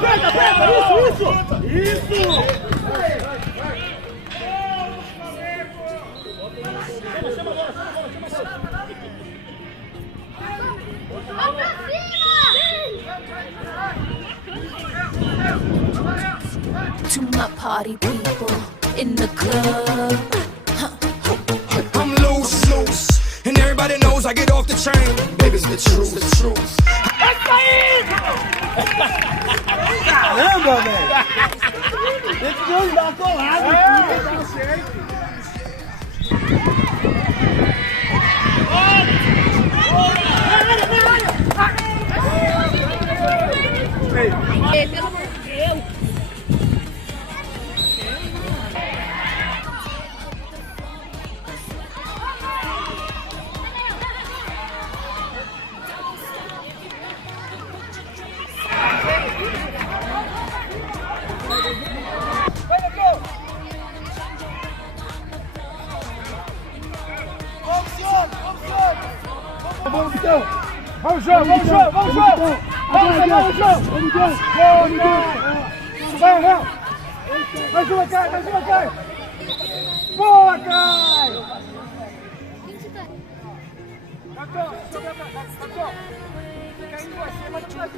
To my party people in the club. I'm loose, and everybody knows I get off the train. Baby's the truth, the truth. Caramba, velho! Esse Deus dá colado aqui, dá certo. Ei, pelo amor de Deus! Vamos, Vitão! Vamos, João! Vamos, João! Vamos, João! Vamos, João! Vamos, João! Vai, João! Mais uma, Caio! Mais uma, Caio! Boa, Caio! Fica aí você, mas não vai.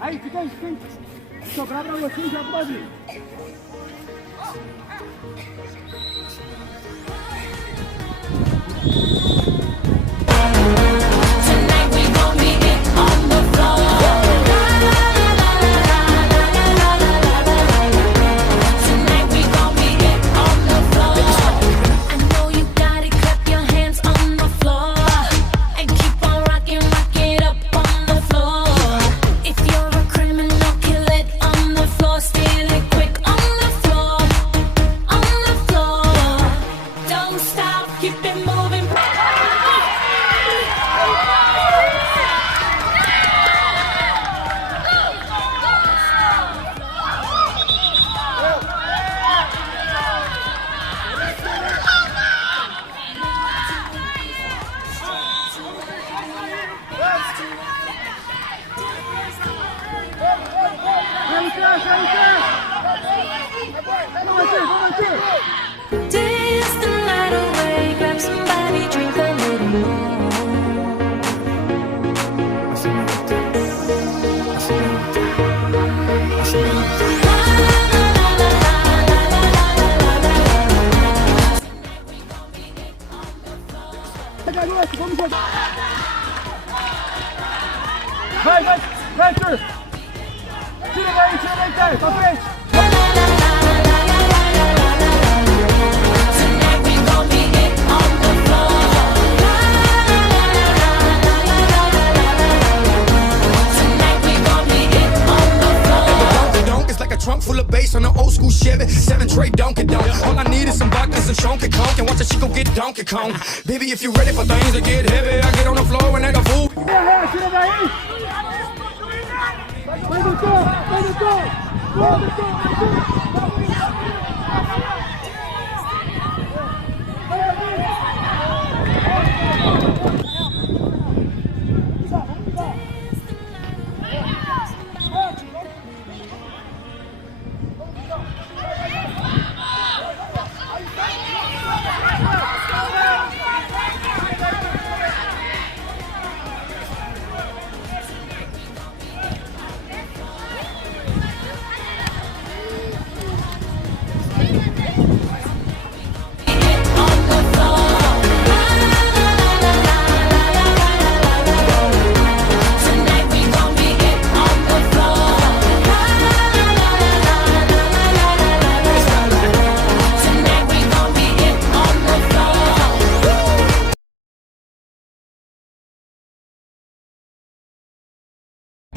Aí, fica aí, fica aí. Sobrar pra você e já pro Brasil. Tonight we gon' be it on the floor. Tonight we gon' be it on the floor. I know you got it, clap your hands on the floor and keep on rocking, rock it up on the floor. If you're a criminal, kill it on the floor, steal it quick on the floor, on the floor. Don't stop, keep it moving. Dance the night away, grab somebody, drink a little more. Garoto, vamos jogar! Vai, Arthur! Tira daí, Caio, pra frente! Tonight we gon' be it on the floor. Tonight we gon' be it on the floor. Donk is like a trunk full of bass on an old school Chevy. 7 tray Donkey Donk. All I need is some vodka and some Chonky Conk. And watch a chico get Donkey Kong. Baby, if you ready for things to get heavy, I get on the floor and act a fool. Tira daí! Vai, doutor! Vai, doutor! Vai, doutor!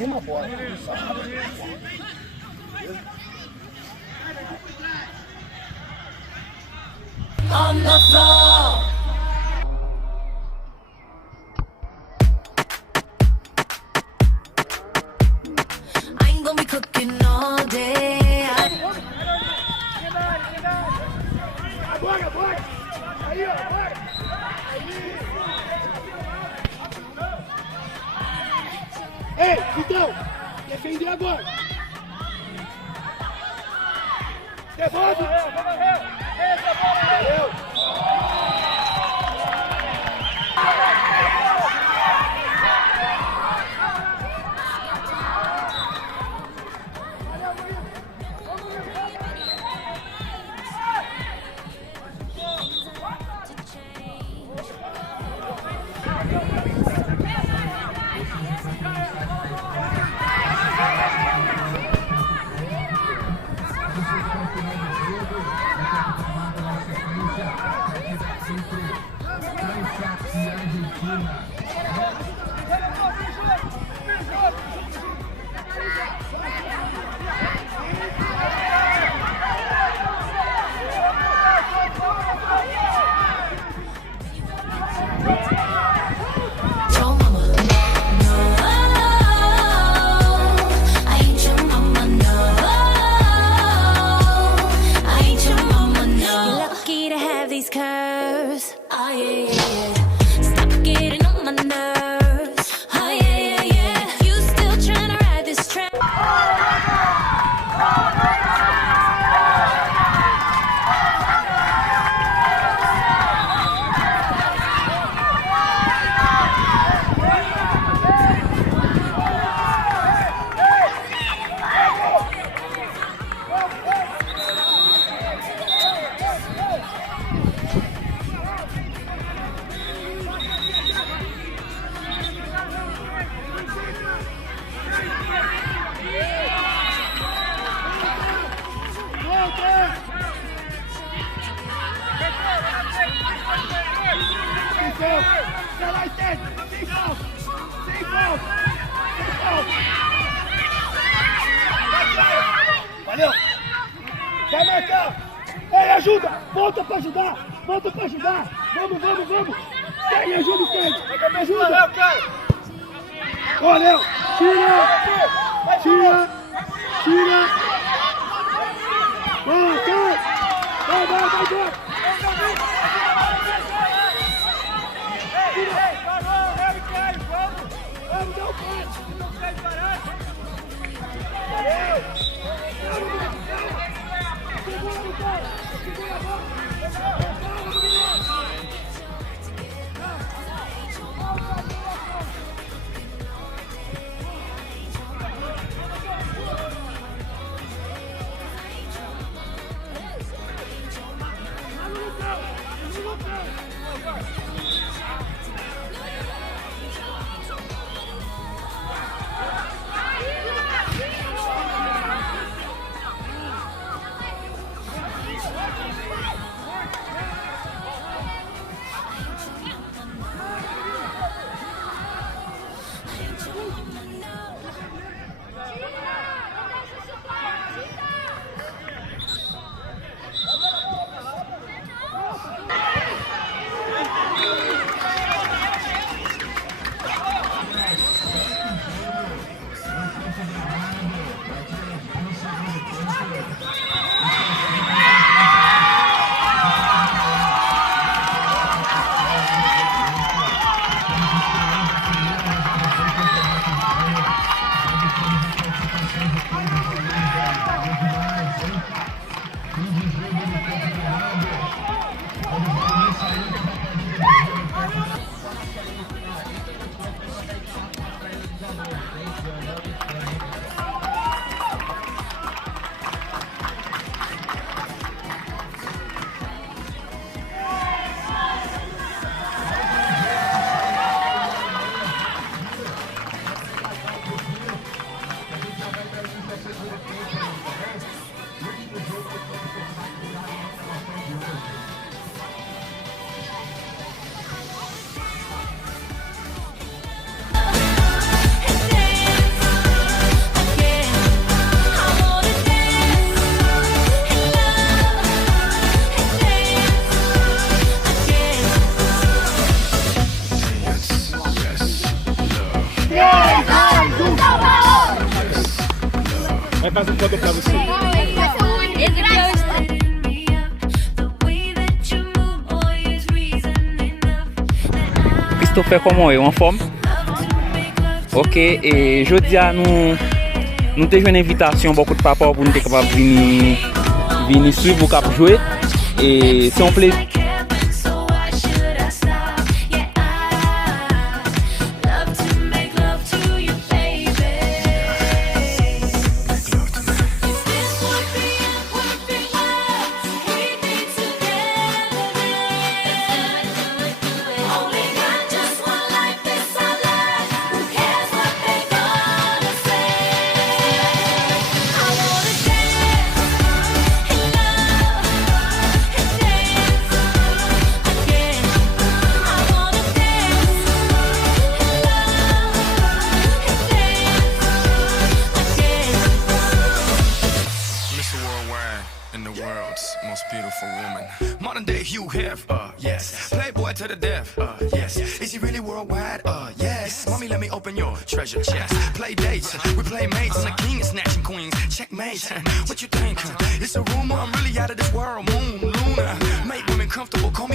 Uma bola. On the floor. I ain't gonna be cooking all day. Agora, vai! Aí, ó, vai! Ei, então, defender agora! Levante! Valeu! Your mama, no, I ain't your mama, no, I ain't your mama, no. You're lucky to have these curves. Oh yeah, yeah, yeah. Stop getting on my nerves. Oh yeah, yeah, yeah. You still trying to ride this train? Valeu! Vai marcar! Ei, ajuda! Volta pra ajudar! Volta pra ajudar! Vamos, vamos, vamos! Quem ajuda o Kennedy? Ajuda! Ó, Léo! Tira! Tira! Tira! Vai, vai! Vai, vai, vai, vai! Vamos, dá o passe! Não quer parar! Valeu! Segura no cara! Segura a bola! Vai fazer um foto pra você. Christopher, comment est en forme? Ok, et jeudi nous avons une invitation beaucoup de papa pour nous être capable de vini suiv ou kap jwe. E se on ple So why should I stop? Yeah, I love to make love to you, baby. This would be a perfect world. We'd be together. Only got just one life, this our life. Who cares what they gonna say? I wanna dance and love and dance again. I wanna dance and love and dance again. Mr. Worldwide and the world's most beautiful woman. Modern day Hugh Hef, yes. Playboy to the death, yes. Is he really worldwide? Yes. Mommy, let me open your treasure chest. Play dates, we play mates. I'm the king of snatching queens. Checkmate. What you think? It's a rumor, I'm really out of this world. Moon, Luna. Make women comfortable, call